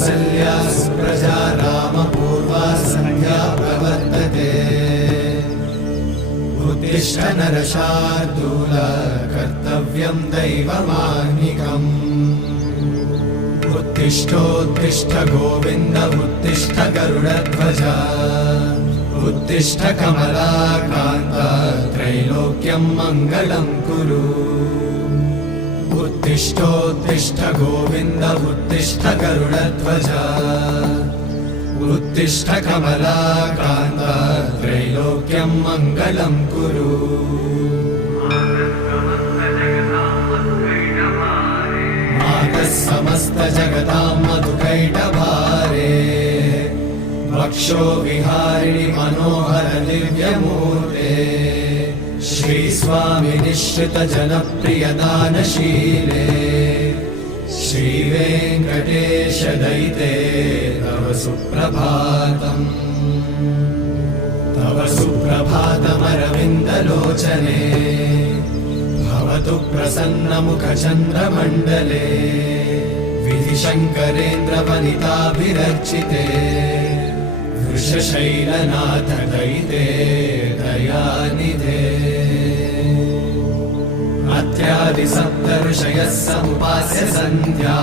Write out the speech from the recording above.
कौसल्या सुप्रजा रामपूर्वा सन्ध्या प्रवर्तते उत्तिष्ठ नरशार्दूल कर्तव्यं दैवमाह्निकम् उत्तिष्ठोत्तिष्ठ गोविन्द उत्तिष्ठ गरुडध्वज उत्तिष्ठ कमलाकान्त त्रैलोक्यं मङ्गलं कुरु उत्तिष्ठोत्तिष्ठ गोविन्द उत्तिष्ठ गरुडध्वज उत्तिष्ठ कमलाकान्त त्रैलोक्यं मङ्गलं कुरु मातः समस्त जगतां मधुकैटभारे वक्षो विहारिणि मनोहर दिव्यमूर्ते श्रीस्वामि निश्चित जनप्रिय दानशीले श्रीवेङ्कटेश दयिते तव सुप्रभातम् तव सुप्रभातमरविन्दलोचने भवतु प्रसन्नमुखचन्द्रमण्डले विधिशङ्करेन्द्रवनिताभिरर्चिते वृषशैलनाथ दयिते दयानिधे अत्यादि सप्त ऋषयः समुपास्य सन्ध्या